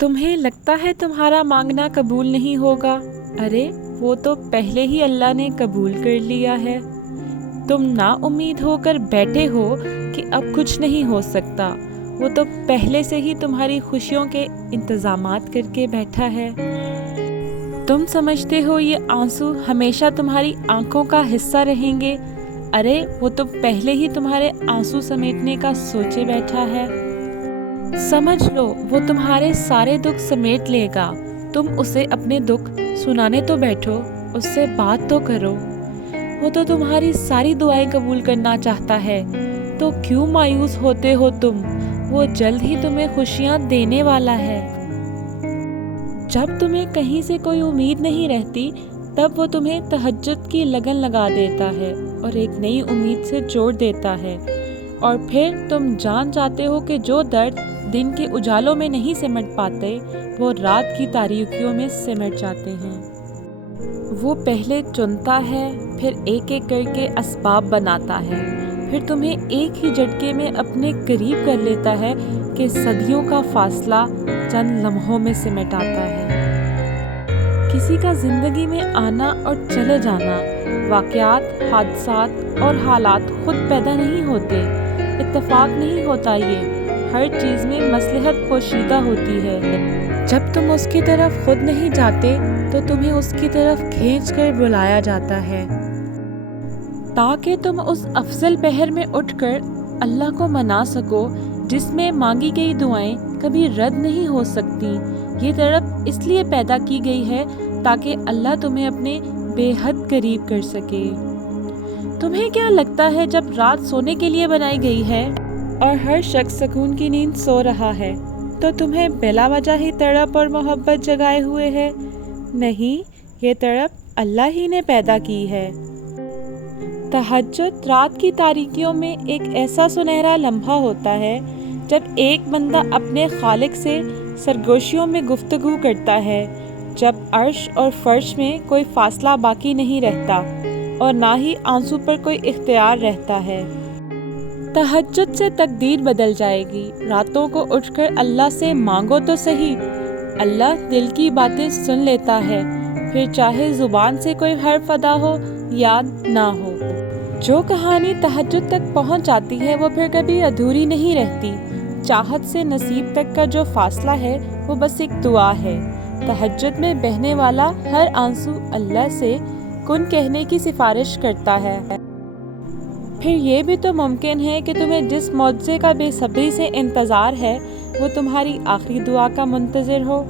تمہیں لگتا ہے تمہارا مانگنا قبول نہیں ہوگا؟ ارے وہ تو پہلے ہی اللہ نے قبول کر لیا ہے۔ تم نا امید ہو کر بیٹھے ہو کہ اب کچھ نہیں ہو سکتا، وہ تو پہلے سے ہی تمہاری خوشیوں کے انتظامات کر کے بیٹھا ہے۔ تم سمجھتے ہو یہ آنسو ہمیشہ تمہاری آنکھوں کا حصہ رہیں گے؟ ارے وہ تو پہلے ہی تمہارے آنسو سمیٹنے کا سوچے بیٹھا ہے۔ سمجھ لو وہ تمہارے سارے دکھ سمیٹ لے گا۔ تم اسے اپنے دکھ سنانے تو بیٹھو، اس سے بات تو کرو۔ وہ تو تمہاری ساری دعائیں قبول کرنا چاہتا ہے، تو کیوں مایوس ہوتے ہو تم؟ وہ جلد ہی تمہیں خوشیاں دینے والا ہے۔ جب تمہیں کہیں سے کوئی امید نہیں رہتی، تب وہ تمہیں تہجد کی لگن لگا دیتا ہے اور ایک نئی امید سے جوڑ دیتا ہے، اور پھر تم جان جاتے ہو کہ جو درد دن کے اجالوں میں نہیں سمٹ پاتے، وہ رات کی تاریکیوں میں سمٹ جاتے ہیں۔ وہ پہلے چنتا ہے، پھر ایک ایک کر کے اسباب بناتا ہے، پھر تمہیں ایک ہی جھٹکے میں اپنے قریب کر لیتا ہے کہ صدیوں کا فاصلہ چند لمحوں میں سمٹ آتا ہے۔ کسی کا زندگی میں آنا اور چلے جانا، واقعات، حادثات اور حالات خود پیدا نہیں ہوتے، اتفاق نہیں ہوتا، یہ ہر چیز میں مصلحت پوشیدہ ہوتی ہے۔ جب تم اس کی طرف خود نہیں جاتے تو تمہیں اس کی طرف کھینچ کر بلایا جاتا ہے، تاکہ تم اس افضل پہر میں اٹھ کر اللہ کو منا سکو جس میں مانگی گئی دعائیں کبھی رد نہیں ہو سکتی۔ یہ تڑپ اس لیے پیدا کی گئی ہے تاکہ اللہ تمہیں اپنے بے حد قریب کر سکے۔ تمہیں کیا لگتا ہے جب رات سونے کے لیے بنائی گئی ہے اور ہر شخص سکون کی نیند سو رہا ہے، تو تمہیں بلا وجہ ہی تڑپ اور محبت جگائے ہوئے ہے؟ نہیں، یہ تڑپ اللہ ہی نے پیدا کی ہے۔ تہجد رات کی تاریکیوں میں ایک ایسا سنہرا لمحہ ہوتا ہے جب ایک بندہ اپنے خالق سے سرگوشیوں میں گفتگو کرتا ہے، جب عرش اور فرش میں کوئی فاصلہ باقی نہیں رہتا اور نہ ہی آنسو پر کوئی اختیار رہتا ہے۔ تہجد سے تقدیر بدل جائے گی۔ راتوں کو اٹھ کر اللہ سے مانگو تو صحیح، اللہ دل کی باتیں سن لیتا ہے، پھر چاہے زبان سے کوئی حرف ادا ہو، یاد نہ ہو۔ جو کہانی تہجد تک پہنچ جاتی ہے وہ پھر کبھی ادھوری نہیں رہتی۔ چاہت سے نصیب تک کا جو فاصلہ ہے وہ بس ایک دعا ہے۔ تہجد میں بہنے والا ہر آنسو اللہ سے کن کہنے کی سفارش کرتا ہے۔ پھر یہ بھی تو ممکن ہے کہ تمہیں جس معجزے کا بے صبری سے انتظار ہے وہ تمہاری آخری دعا کا منتظر ہو۔